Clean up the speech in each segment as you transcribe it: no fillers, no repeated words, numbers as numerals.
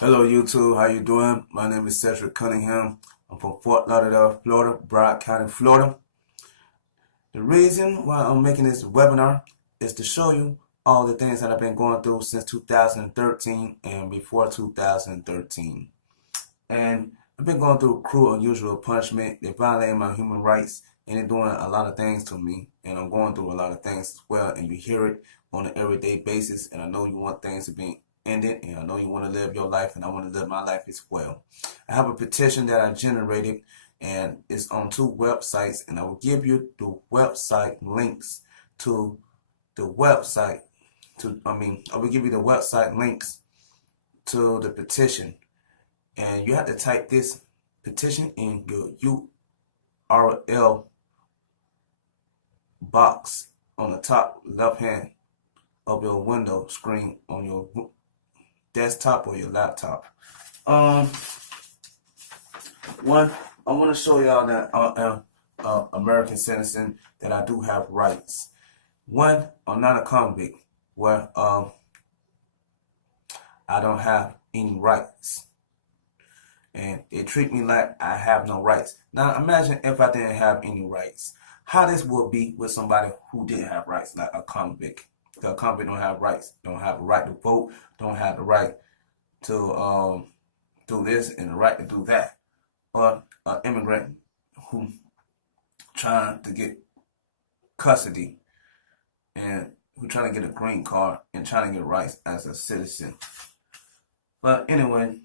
Hello YouTube, how you doing? My name is Cedric Cunningham. I'm from Fort Lauderdale, Florida, Broward County, Florida. The reason why I'm making this webinar is to show you all the things that I've been going through since 2013 and before 2013. And I've been going through cruel, unusual punishment. They're violating my human rights and they're doing a lot of things to me. And I'm going through a lot of things as well. And you hear it on an everyday basis. And I know you want things to be ended. And I know you want to live your life. And I want to live my life as well. I have a petition that I generated. And it's on 2 websites. And I will give you the website links to the website. I will give you the website links to the petition. And you have to type this petition in your URL box on the top left hand of your window screen on your desktop or your laptop. I want to show y'all that I am American citizen, that I do have rights. One, I'm not a convict where I don't have any rights. And they treat me like I have no rights. Now imagine if I didn't have any rights. How this would be with somebody who didn't have rights, like a convict. A convict don't have rights. Don't have the right to vote. Don't have the right to do this and the right to do that. Or an immigrant who trying to get custody and who trying to get a green card and trying to get rights as a citizen. But anyway,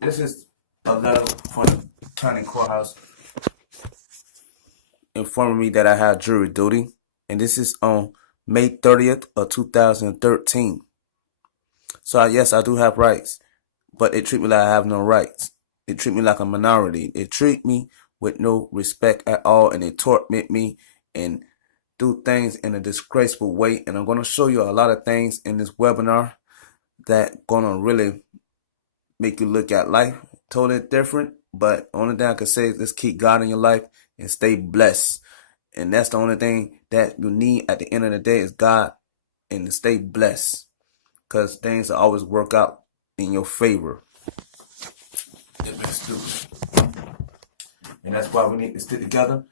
this is a letter from the county courthouse informing me that I have jury duty. And this is on May 30th of 2013. So yes, I do have rights. But they treat me like I have no rights. They treat me like a minority. They treat me with no respect at all. And they torment me and do things in a disgraceful way. And I'm going to show you a lot of things in this webinar that going to really make you look at life totally different. But only thing I can say is let's keep God in your life and stay blessed. And that's the only thing that you need at the end of the day is God and to stay blessed. Because things will always work out in your favor. And that's why we need to stick together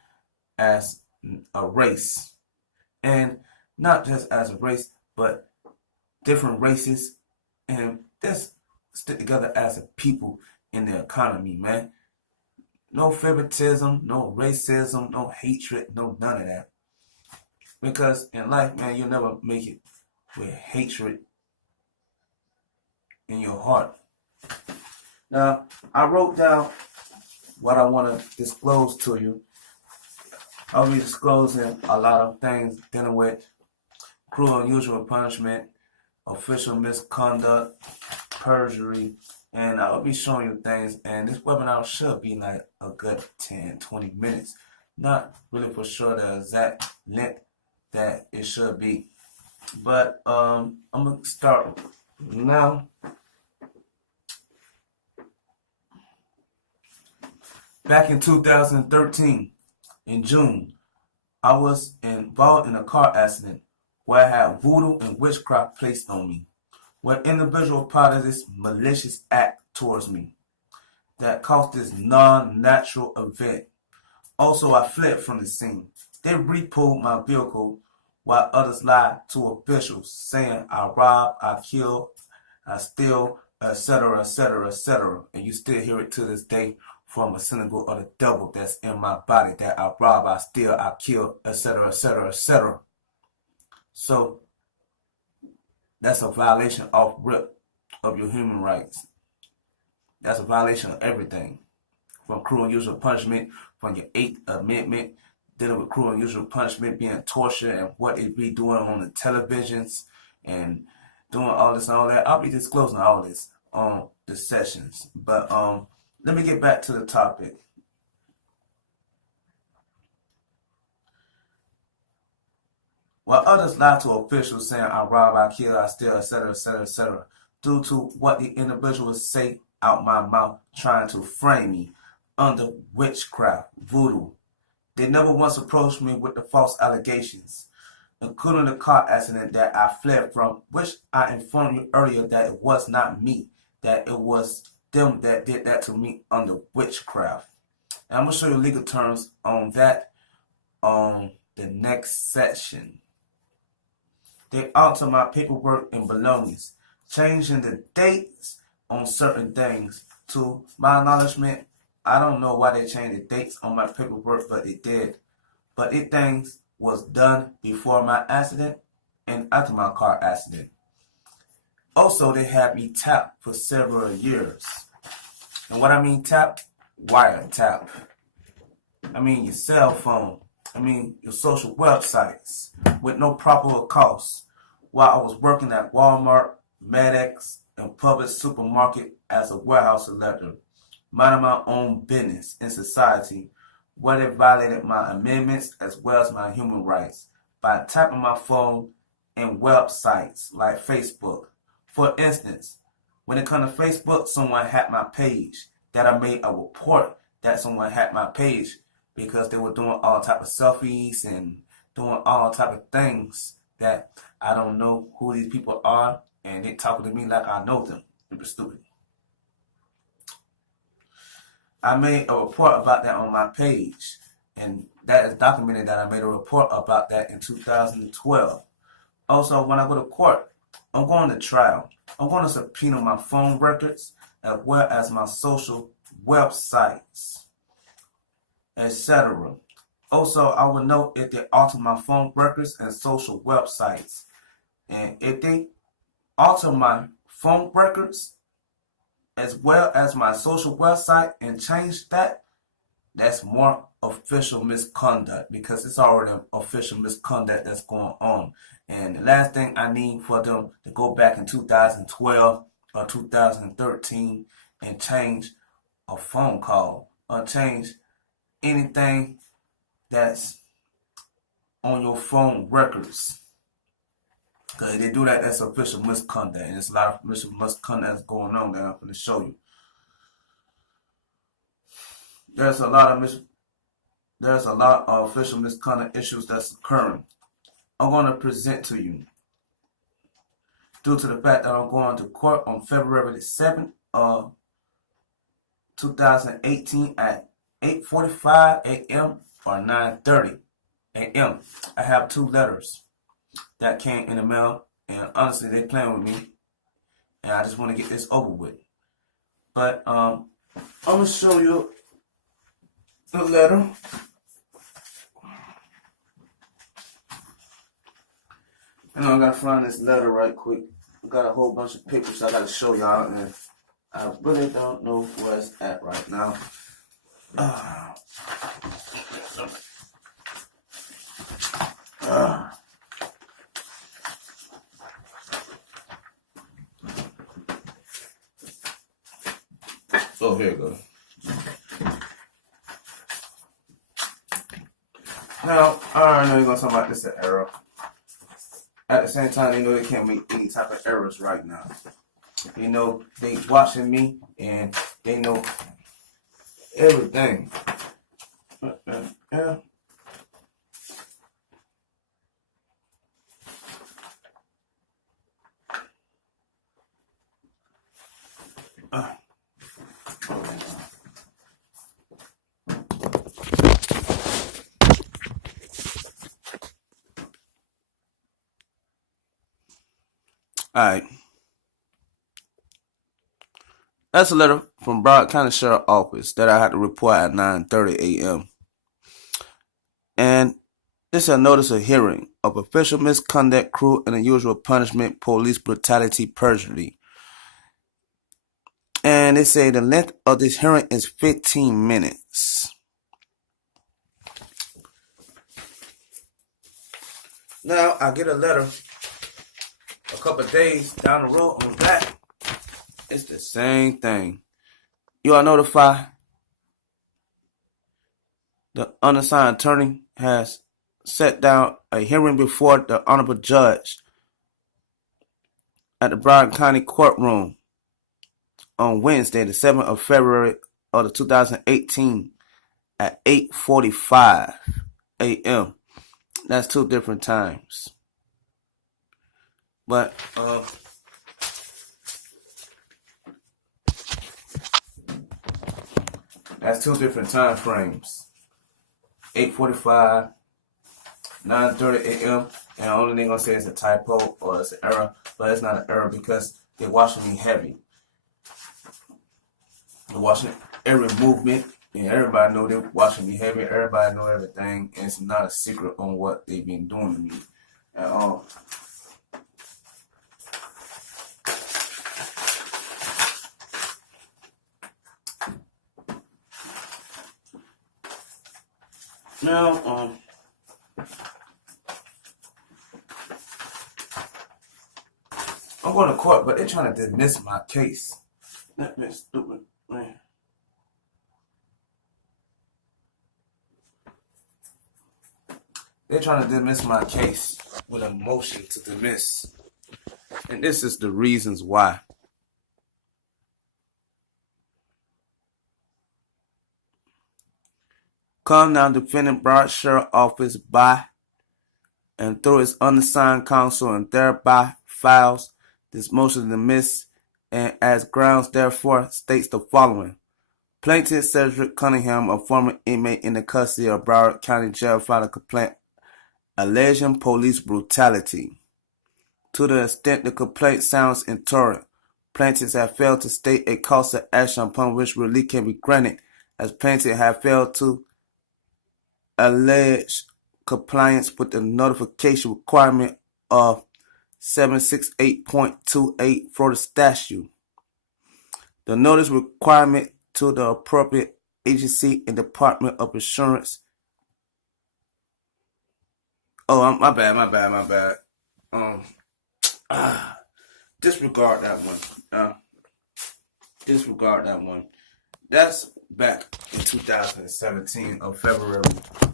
as a race. And not just as a race, but different races. And just stick together as a people in the economy, man. No favoritism, no racism, no hatred, no none of that. Because in life, man, you'll never make it with hatred in your heart. Now, I wrote down what I want to disclose to you. I'll be disclosing a lot of things dealing with cruel and unusual punishment, official misconduct, perjury, and I'll be showing you things. And this webinar should be like a good 10-20 minutes. Not really for sure the exact length that it should be. But I'm going to start now. Back in 2013, in June, I was involved in a car accident where I had voodoo and witchcraft placed on me, where individual part of this malicious act towards me that caused this non-natural event. Also, I fled from the scene. They repoed my vehicle while others lied to officials saying I robbed, I killed, I steal, etc., etc., etc. And you still hear it to this day from a synagogue of the devil that's in my body, that I rob, I steal, I kill, etc., etc., etc. So that's a violation off rip of your human rights. That's a violation of everything. From cruel and unusual punishment, from your 8th Amendment, dealing with cruel and unusual punishment, being tortured, and what it be doing on the televisions, and doing all this and all that. I'll be disclosing all this on the sessions. But let me get back to the topic. While others lie to officials saying I rob, I kill, I steal, etc., etc., etc., due to what the individuals say out my mouth, trying to frame me under witchcraft, voodoo. They never once approached me with the false allegations. including the car accident that I fled from, which I informed you earlier that it was not me, that it was them that did that to me under witchcraft. And I'm going to show you legal terms on that on the next section. They alter my paperwork and belongings, changing the dates on certain things. To my acknowledgement, I don't know why they changed the dates on my paperwork, but it did. But it things was done before my accident and after my car accident. Also, they had me tapped for several years. And what I mean tap, wire tap. I mean your cell phone. I mean your social websites with no proper costs. While I was working at Walmart, MedX, and Publix supermarket as a warehouse selector, minding my own business in society, where they violated my amendments as well as my human rights by tapping my phone and websites like Facebook. For instance, when it comes to Facebook, someone hacked my page. That I made a report that someone hacked my page because they were doing all type of selfies and doing all type of things that I don't know who these people are, and they talking to me like I know them. It was stupid. I made a report about that on my page, and that is documented that I made a report about that in 2012. Also, when I go to court, I'm going to trial. I'm going to subpoena my phone records as well as my social websites, etc. Also, I will know if they alter my phone records and social websites. And if they alter my phone records as well as my social website and change that, that's more official misconduct because it's already official misconduct that's going on. And the last thing I need for them to go back in 2012 or 2013 and change a phone call or change anything that's on your phone records. Because if they do that, that's official misconduct. And there's a lot of official misconduct that's going on that I'm going to show you. There's a lot of official misconduct issues that's occurring. I'm going to present to you due to the fact that I'm going to court on February the 7th of 2018 at 8:45 a.m. or 9:30 a.m. I have 2 letters that came in the mail, and honestly, they playing with me, and I just want to get this over with. But I'm going to show you the letter. I know I gotta find this letter right quick. I got a whole bunch of pictures I gotta show y'all, and I really don't know where it's at right now. So here you go. Now, I already know you're gonna talk about this an error. At the same time, they know they can't make any type of errors right now. You know, they watching me and they know everything. Yeah. Alright. That's a letter from Broward County Sheriff Office that I had to report at 9:30 a.m. And this is a notice of hearing of official misconduct, cruel and unusual punishment, police brutality, perjury. And they say the length of this hearing is 15 minutes. Now, I get a letter a couple of days down the road on that. It's the same thing. You are notified the unassigned attorney has set down a hearing before the honorable judge at the Broward County courtroom on Wednesday, the 7th of February of 2018 at 8:45 a.m. That's two different times. But that's two different time frames. 8:45, 9:30 a.m. And the only thing I'm gonna say is a typo or it's an error, but it's not an error because they're watching me heavy. They're watching every movement, and everybody know they're watching me heavy. Everybody know everything, and it's not a secret on what they've been doing to me at all. Now, I'm going to court, but they're trying to dismiss my case. That man stupid, man. They're trying to dismiss my case with a motion to dismiss. And this is the reasons why. Cunningham defendant brought sheriff office by and through its undersigned counsel and thereby files this motion to dismiss and as grounds therefore states the following. Plaintiff Cedric Cunningham, a former inmate in the custody of Broward County Jail, filed a complaint alleging police brutality. To the extent the complaint sounds intolerant, plaintiffs have failed to state a cause of action upon which relief can be granted, as plaintiffs have failed to allege compliance with the notification requirement of 768.28 Florida statute. The notice requirement to the appropriate agency and Department of Insurance. Oh, my bad. Disregard that one. Disregard that one. That's back in 2017 of February.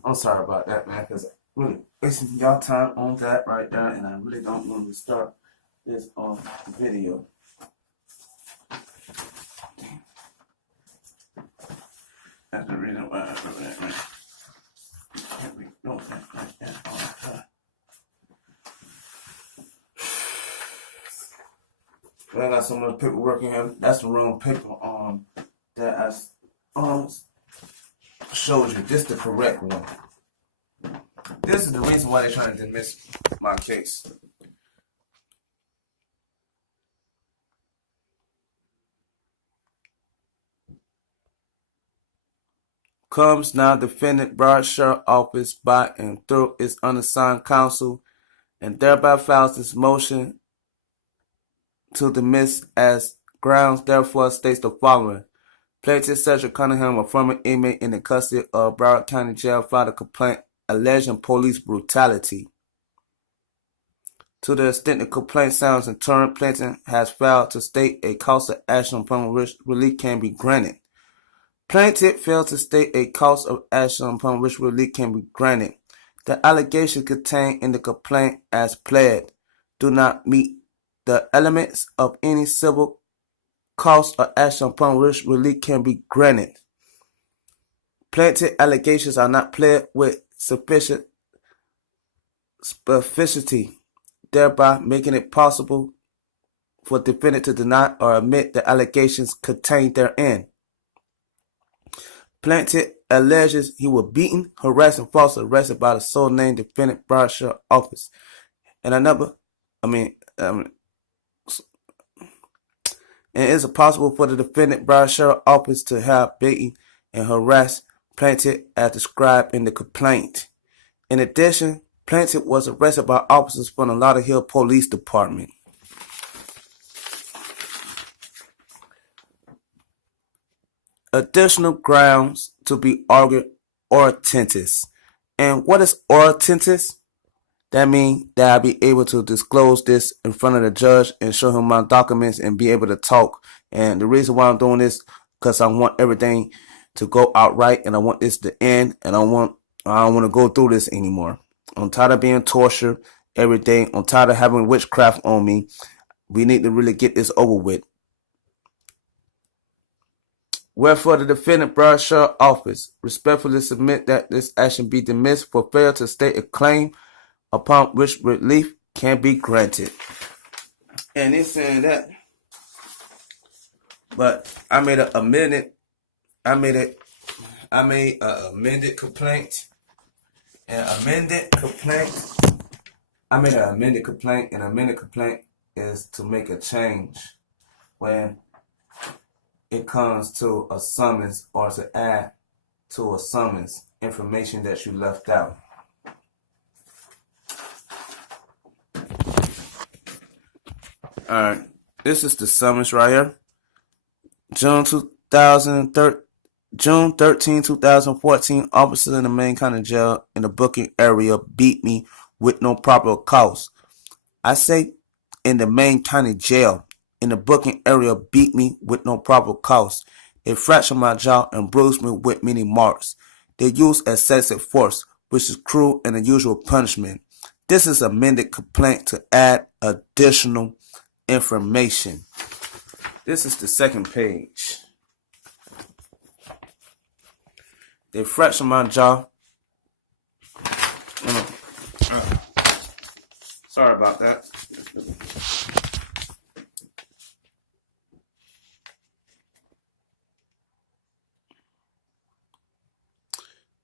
I'm sorry about that, man, because really wasting y'all time on that right there, and I really don't want to start this video. Damn. That's the reason why I wrote that, man. Can't be doing that like that all the time. I got so much paperwork in here. That's the wrong paper that I showed you. This is the correct one. This is the reason why they're trying to dismiss my case. Comes now defendant Broward Sheriff Office by and through its undersigned counsel and thereby files this motion to dismiss as grounds therefore states the following. Plaintiff Cedric Cunningham, a former inmate in the custody of Broward County Jail, filed a complaint alleging police brutality. To the extent the complaint sounds intolerant, plaintiff has failed to state a cause of action upon which relief can be granted. Plaintiff failed to state a cause of action upon which relief can be granted. The allegations contained in the complaint as pled do not meet the elements of any civil cause of action upon which relief can be granted. Plaintiff allegations are not pled with sufficient specificity, thereby making it possible for defendant to deny or admit the allegations contained therein. Plaintiff alleges he was beaten, harassed, and falsely arrested by the sole named defendant Broward Sheriff Office. And and is it possible for the defendant Broward Sheriff Office to have beaten and harassed plaintiff as described in the complaint. In addition, plaintiff was arrested by officers from the Lauderhill Police Department. Additional grounds to be argued orientis. And what is orientis? That means that I'll be able to disclose this in front of the judge and show him my documents and be able to talk. And the reason why I'm doing this, because I want everything to go out right, and I want this to end, and I don't want to go through this anymore. I'm tired of being tortured every day. I'm tired of having witchcraft on me. We need to really get this over with. Wherefore, the defendant Broward Sheriff Office respectfully submit that this action be dismissed for failure to state a claim upon which relief can be granted. And it's saying that, but I made an amended complaint. I made an amended complaint, and amended complaint is to make a change when it comes to a summons or to add to a summons information that you left out. Alright, this is the summons right here. June 13, 2014, officers in the main county jail in the booking area beat me with no proper cause. I say in the main county jail in the booking area beat me with no proper cause. They fractured my jaw and bruised me with many marks. They used excessive force, which is cruel and unusual punishment. This is amended complaint to add additional information. This is the second page. They fractured my jaw. Sorry about that.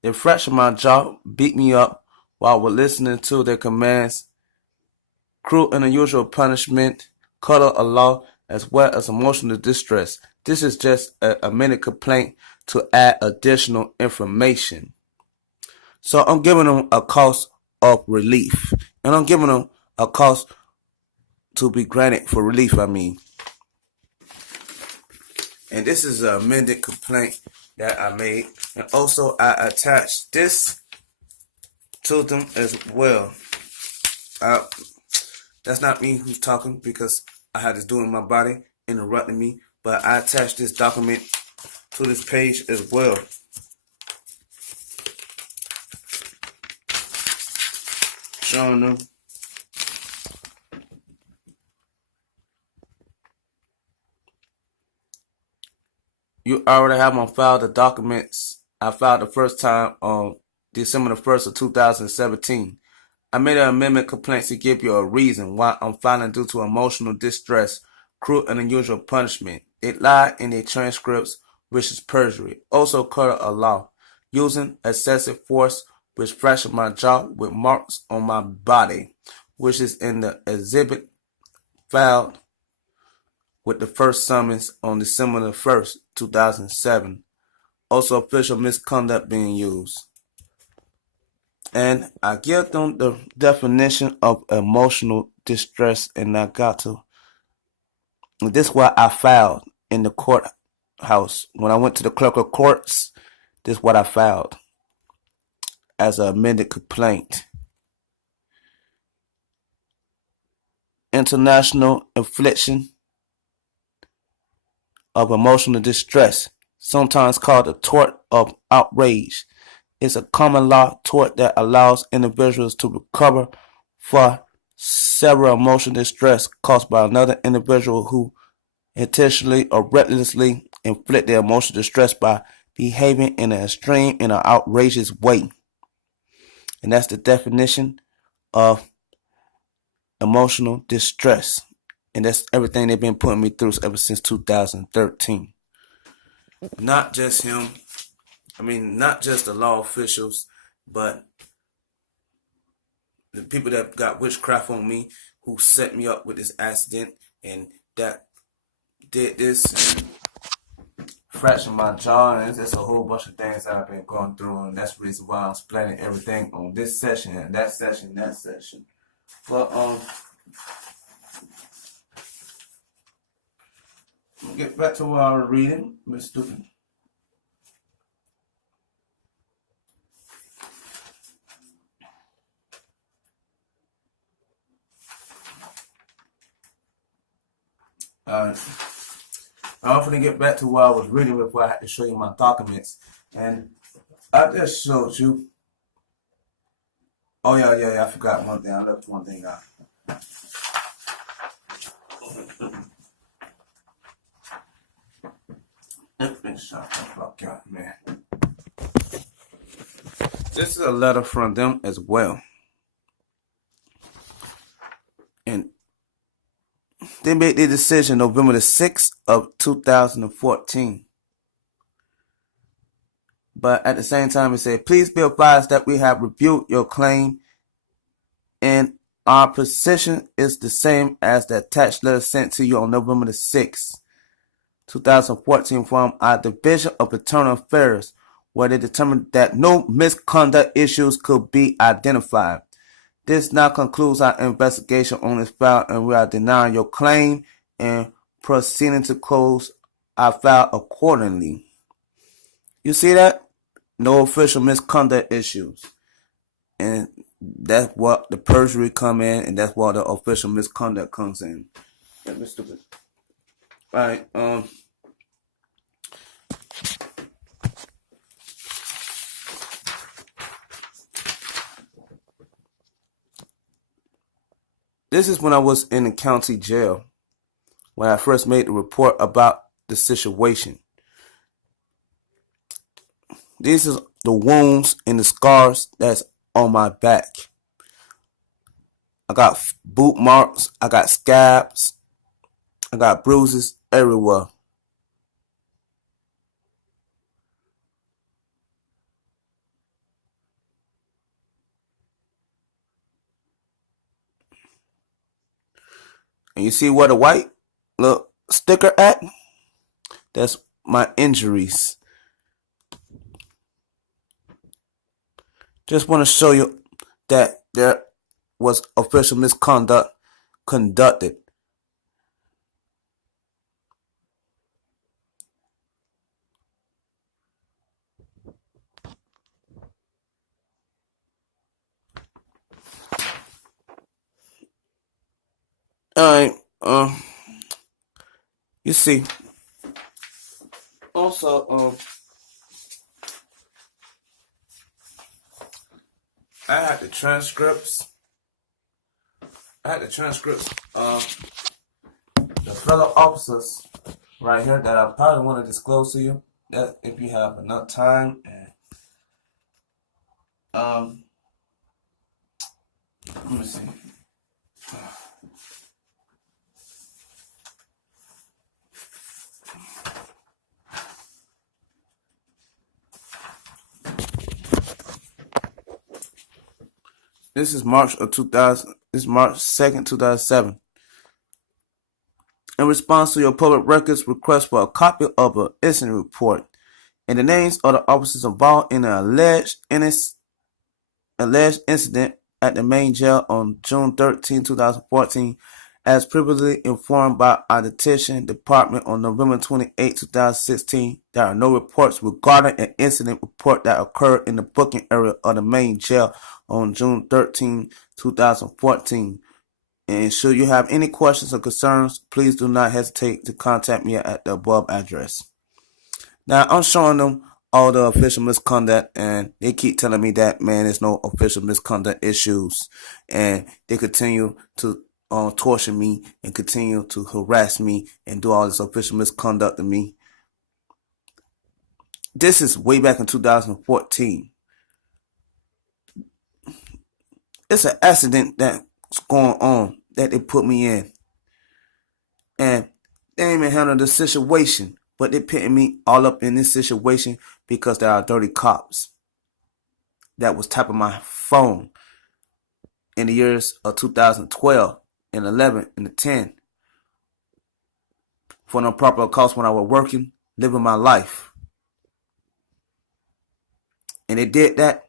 They fractured my jaw, beat me up while we're listening to their commands, cruel and unusual punishment, color of law, as well as emotional distress. This is just an amended complaint to add additional information. So I'm giving them a cause of relief, and I'm giving them a cause to be granted for relief, And this is an amended complaint that I made. And also I attached this to them as well. That's not me who's talking because I had this doing my body interrupting me. But I attached this document to this page as well. Showing them. You already have on file the documents I filed the first time on December the 1st of 2017. I made an amendment complaint to give you a reason why I'm filing due to emotional distress, cruel and unusual punishment. It lied in the transcripts, which is perjury. Also color of law, using excessive force, which fractured my jaw with marks on my body, which is in the exhibit filed with the first summons on December the 1st, 2007. Also official misconduct being used. And I give them the definition of emotional distress, and I got to. This is what I filed in the courthouse. When I went to the clerk of courts, this is what I filed as an amended complaint. International infliction of emotional distress, sometimes called the tort of outrage, is a common law tort that allows individuals to recover for several emotional distress caused by another individual who intentionally or recklessly inflict their emotional distress by behaving in an extreme and an outrageous way. And that's the definition of emotional distress. And that's everything they've been putting me through ever since 2013. Not just him. Not just the law officials, but the people that got witchcraft on me, who set me up with this accident, and that did this, and fractured my jaw, and there's a whole bunch of things that I've been going through, and that's the reason why I'm explaining everything on this session, and that session, that session. But, get back to what I was reading. Miss Stupid. I'm going to get back to what I was reading before I had to show you my documents. And I just showed you. Oh, yeah, I forgot one thing. I left one thing out. Man. This is a letter from them as well. They made their decision November the 6th of 2014. But at the same time, it said, please be advised that we have reviewed your claim and our position is the same as the attached letter sent to you on November the 6th, 2014 from our Division of Internal Affairs, where they determined that no misconduct issues could be identified. This now concludes our investigation on this file, and we are denying your claim and proceeding to close our file accordingly. You see that? No official misconduct issues. And that's what the perjury come in, and that's what the official misconduct comes in. That's stupid. Alright, this is when I was in the county jail, when I first made the report about the situation. These are the wounds and the scars that's on my back. I got boot marks, I got scabs, I got bruises everywhere. And you see where the white little sticker at? That's my injuries. Just want to show you that there was official misconduct conducted. Alright, you see. Also, I had the transcripts. The fellow officers right here that I probably want to disclose to you, that if you have enough time. And let me see. This is March of 2000. This is March 2nd, 2007. In response to your public records request for a copy of an incident report and the names of the officers involved in an alleged incident at the main jail on June 13, 2014, as previously informed by our detention department on November 28, 2016, there are no reports regarding an incident report that occurred in the booking area of the main jail on June 13, 2014. And should you have any questions or concerns, please do not hesitate to contact me at the above address. Now, I'm showing them all the official misconduct, and they keep telling me that, man, there's no official misconduct issues. And they continue to torture me and continue to harass me and do all this official misconduct to me. This is way back in 2014. It's an accident that's going on that they put me in. And they didn't even handle the situation, but they're putting me all up in this situation because there are dirty cops that was tapping my phone in the years of 2012 and 11 and 10 for no proper cause when I was working, living my life. And they did that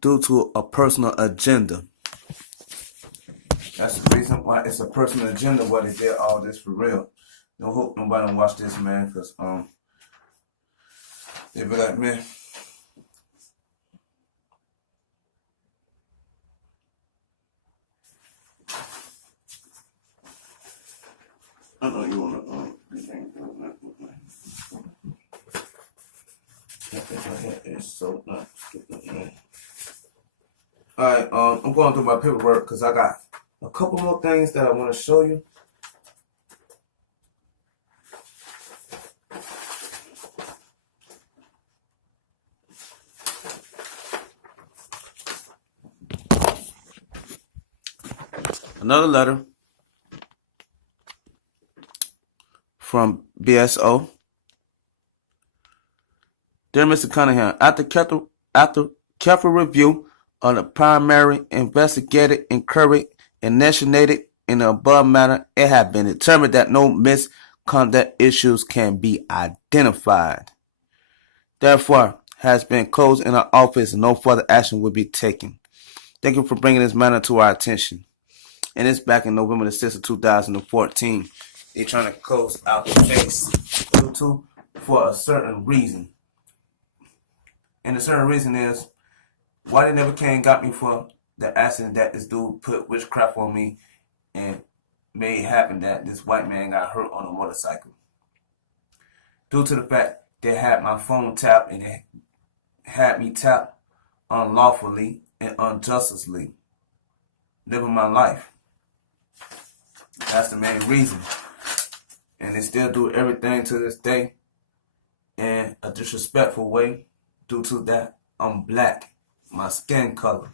due to a personal agenda. That's the reason why it's a personal agenda why they did all this for real. Don't hope nobody don't watch this, man, because they be like, man, I know you wanna it's so not stupid, man. Alright, I'm going through my paperwork because I got a couple more things that I want to show you. Another letter from BSO. Dear Mr. Cunningham, after careful review of the primary investigated inquiry initiated in the above matter, it has been determined that no misconduct issues can be identified. Therefore, has been closed in our office and no further action will be taken. Thank you for bringing this matter to our attention. And it's back in November the 6th of 2014. They're trying to close out the case for a certain reason. And the certain reason is why they never came and got me for the accident that this dude put witchcraft on me and made it happen that this white man got hurt on a motorcycle. Due to the fact they had my phone tapped and they had me tapped unlawfully and unjustly, living my life. That's the main reason. And they still do everything to this day in a disrespectful way due to that I'm black, my skin color,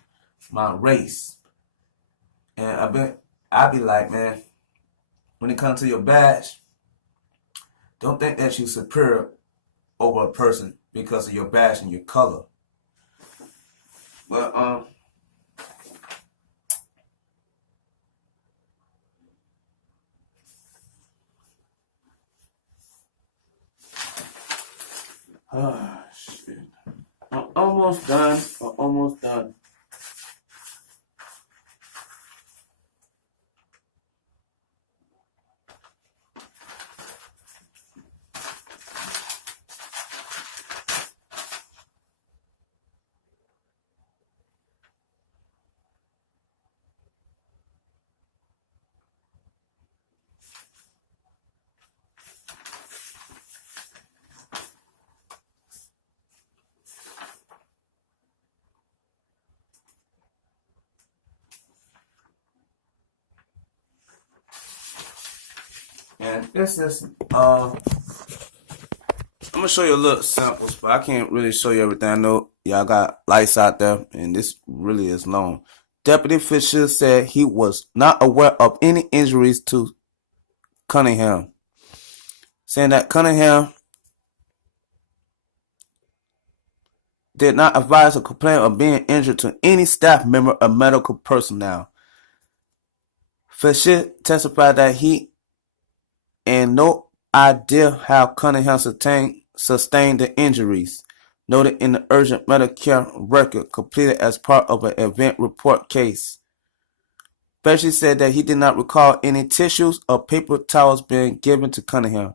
my race. And I be like, man, when it comes to your badge, don't think that you're superior over a person because of your badge and your color. But oh shit. I'm almost done. And this is I'm gonna show you a little samples, but I can't really show you everything. I know y'all got lights out there, and this really is long. Deputy Fisher said he was not aware of any injuries to Cunningham, saying that Cunningham did not advise or complain of being injured to any staff member or medical personnel. Fisher testified that he and no idea how Cunningham sustained the injuries, noted in the urgent Medicare record completed as part of an event report case. Fisher said that he did not recall any tissues or paper towels being given to Cunningham.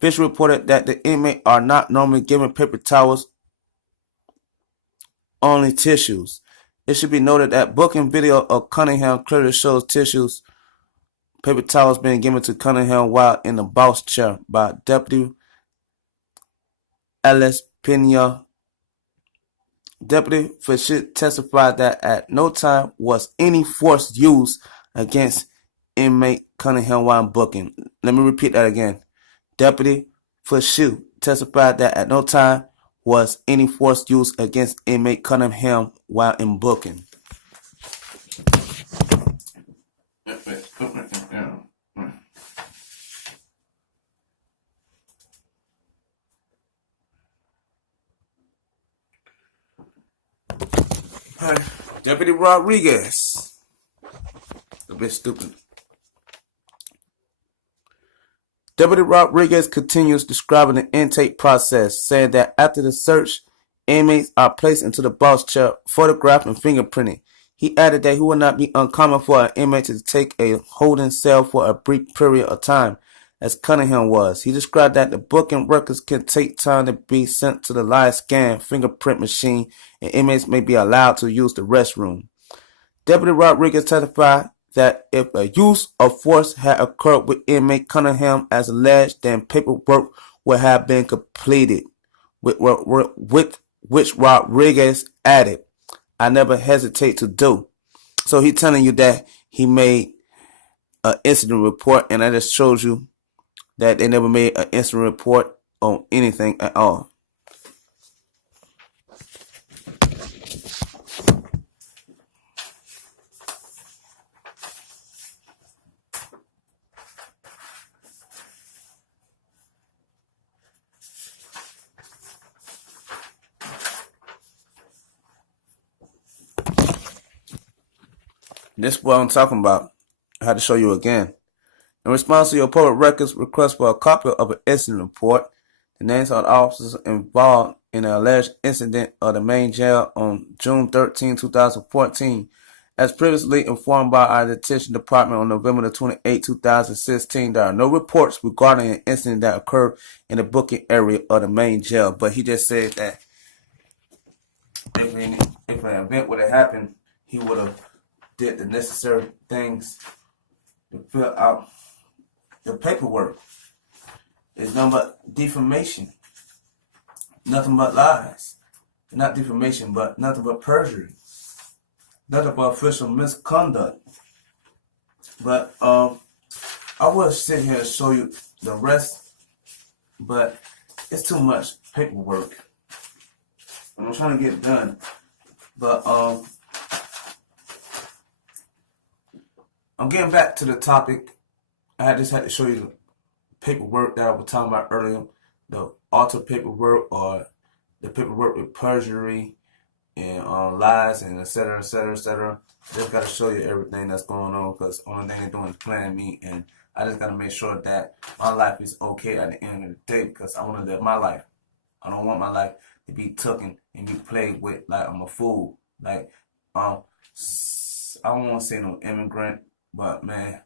Fisher reported that the inmates are not normally given paper towels, only tissues. It should be noted that booking video of Cunningham clearly shows paper towels being given to Cunningham while in the boss chair by Deputy Ellis Pena. Deputy Fisher testified that at no time was any force used against inmate Cunningham while booking. Let me repeat that again. Deputy Fisher testified that at no time was any force used against inmate Cunningham while in booking. Deputy Rodriguez. A bit stupid. Deputy Rodriguez continues describing the intake process, saying that after the search, inmates are placed into the boss chair, photographed, and fingerprinted. He added that it would not be uncommon for an inmate to take a holding cell for a brief period of time, as Cunningham was. He described that the booking records can take time to be sent to the live scan fingerprint machine, and inmates may be allowed to use the restroom. Deputy Rodriguez testified that if a use of force had occurred with inmate Cunningham as alleged, then paperwork would have been completed, with which Rodriguez added, "I never hesitate to do." So he's telling you that he made an incident report, and that just shows you that they never made an incident report on anything at all. This is what I'm talking about. I had to show you again. In response to your public records request for a copy of an incident report, the names of the officers involved in an alleged incident of the main jail on June 13, 2014. As previously informed by our detention department on November 28, 2016, there are no reports regarding an incident that occurred in the booking area of the main jail. But he just said that if an event would have happened, he would have did the necessary things to fill out the paperwork. It's nothing but defamation, nothing but lies. Not defamation, but nothing but perjury, nothing but official misconduct. But I would sit here and show you the rest, but it's too much paperwork. I'm trying to get it done, but I'm getting back to the topic. I just had to show you the paperwork that I was talking about earlier, the altered paperwork or the paperwork with perjury and lies and etc. etc. etc. Just got to show you everything that's going on, because the only thing they're doing is playing me, and I just got to make sure that my life is okay at the end of the day, because I want to live my life. I don't want my life to be taken and be played with like I'm a fool. Like I don't want to say no immigrant, but man,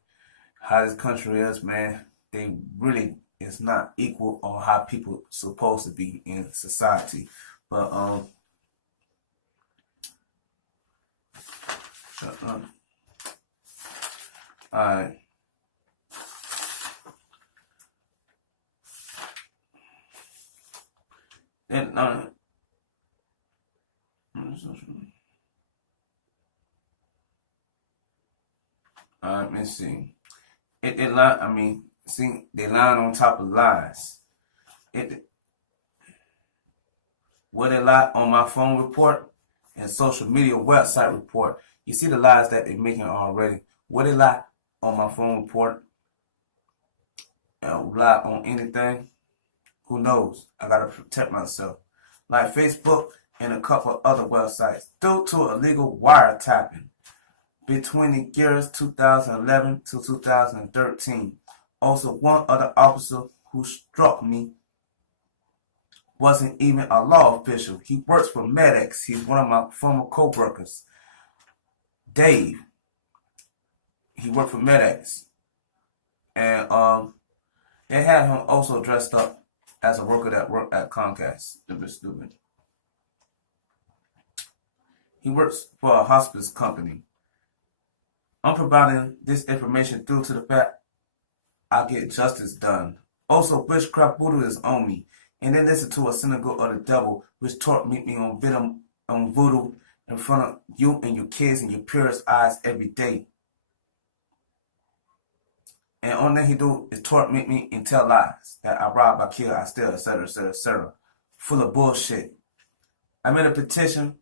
how this country is, man, they really is not equal on how people supposed to be in society. But shut up. Alright. Then let me see. They lying on top of lies. What they lie on my phone report and social media website report. You see the lies that they're making already. What they lie on my phone report and lie on anything, who knows? I gotta protect myself. Like Facebook and a couple of other websites. Due to illegal wiretapping between the years 2011 to 2013. Also, one other officer who struck me wasn't even a law official. He works for MedX. He's one of my former co-workers. Dave. He worked for MedX. And they had him also dressed up as a worker that worked at Comcast. Stupid. He works for a hospice company. I'm providing this information due to the fact I get justice done. Also, witchcraft voodoo is on me. And then listen to a synagogue of the devil, which taught me on voodoo in front of you and your kids and your purest eyes every day. And all that he do is torment me and tell lies that I rob, I kill, I steal, etc., etc., etc. Full of bullshit. I made a petition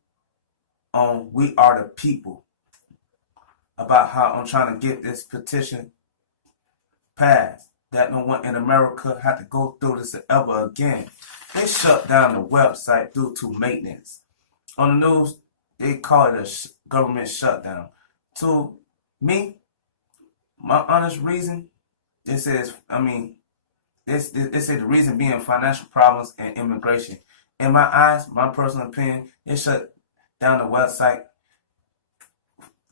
on We Are the People about how I'm trying to get this petition passed, that no one in America had to go through this ever again. They shut down the website due to maintenance. On the news, they call it a government shutdown. To me, my honest reason, they say the reason being financial problems and immigration. In my eyes, my personal opinion, they shut down the website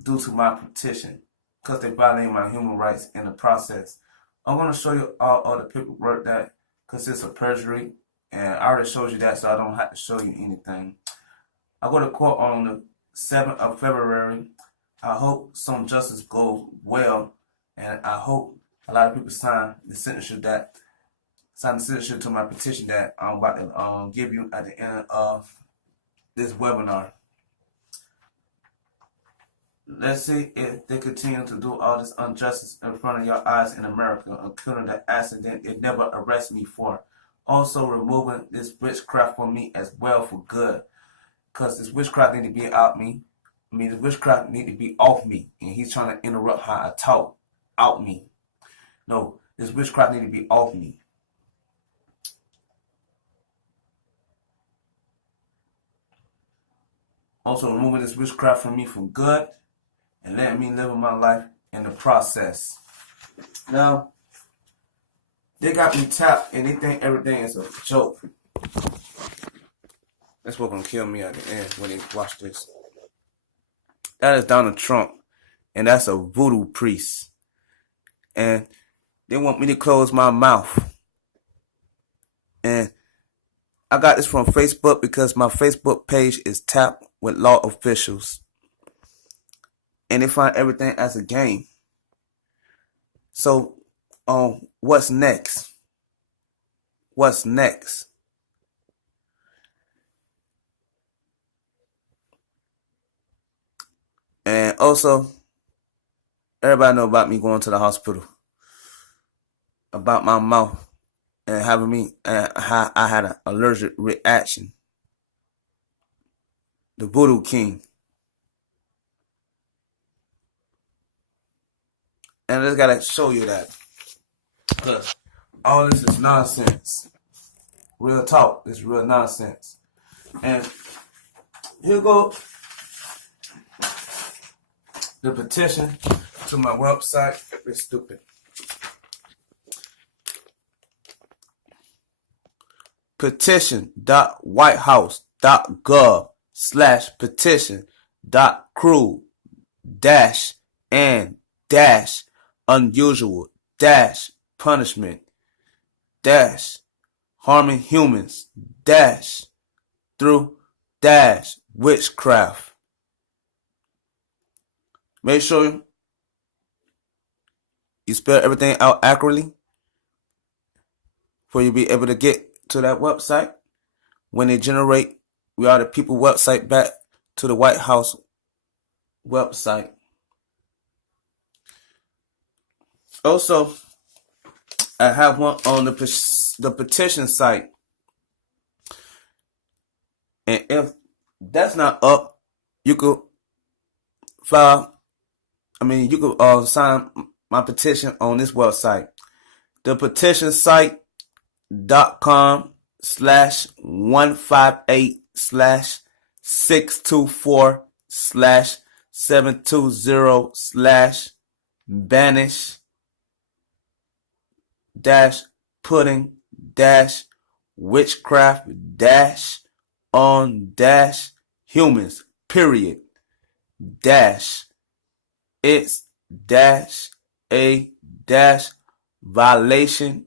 due to my petition, because they violated my human rights in the process. I'm going to show you all the paperwork that consists of perjury, and I already showed you that, so I don't have to show you anything. I go to court on the 7th of February. I hope some justice goes well, and I hope a lot of people sign the signature to my petition that I'm about to give you at the end of this webinar. Let's see if they continue to do all this injustice in front of your eyes in America, including the accident it never arrested me for. Also removing this witchcraft from me as well for good. Because this witchcraft need to be out me. This witchcraft need to be off me. And he's trying to interrupt how I talk out me. No, this witchcraft need to be off me. Also removing this witchcraft from me for good. and letting me live my life in the process. Now, they got me tapped and they think everything is a joke. That's what's gonna kill me at the end when they watch this. That is Donald Trump, and that's a voodoo priest. And they want me to close my mouth. And I got this from Facebook because my Facebook page is tapped with law officials. And they find everything as a game. So, what's next? What's next? And also, everybody know about me going to the hospital. About my mouth and having me, how I had an allergic reaction. The Voodoo King. And I just gotta show you that. Because all this is nonsense. Real talk. It's real nonsense. And here go the petition to my website. It's stupid. petition.whitehouse.gov/petition.crew-and-punishment-harming humans-through-witchcraft. Make sure you spell everything out accurately for you to be able to get to that website. When they generate We Are the People website back to the White House website. Also, I have one on the petition site. And if that's not up, you could sign my petition on this website. The petition site.com/158/624/720/banish-pudding-witchcraft-on-humans period it's a violation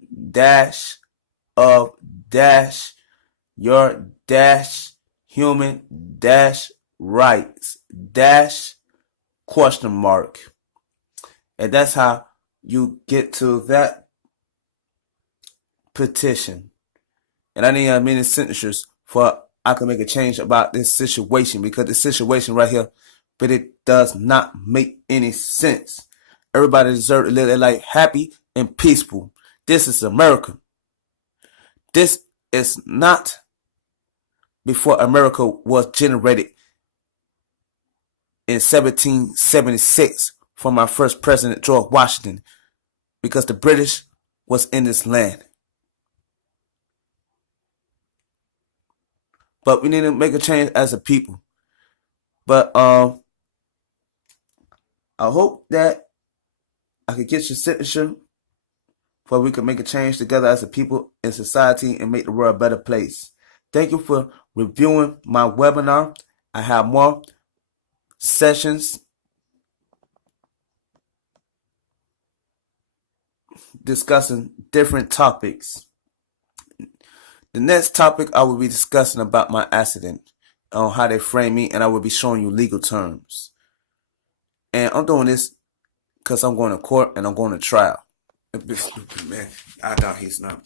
of your human rights question mark. And that's how you get to that petition. And I need as many signatures for I can make a change about this situation, because the situation right here, but it does not make any sense. Everybody deserves to live their life happy and peaceful. This is America. This is not before America was generated in 1776 from our first president, George Washington, because the British was in this land. But we need to make a change as a people. But I hope that I could get your signature for we can make a change together as a people in society and make the world a better place. Thank you for reviewing my webinar. I have more sessions discussing different topics. The next topic I will be discussing about my accident, on how they frame me, and I will be showing you legal terms. And I'm doing this because I'm going to court and I'm going to trial. It's stupid, man. I doubt he's not.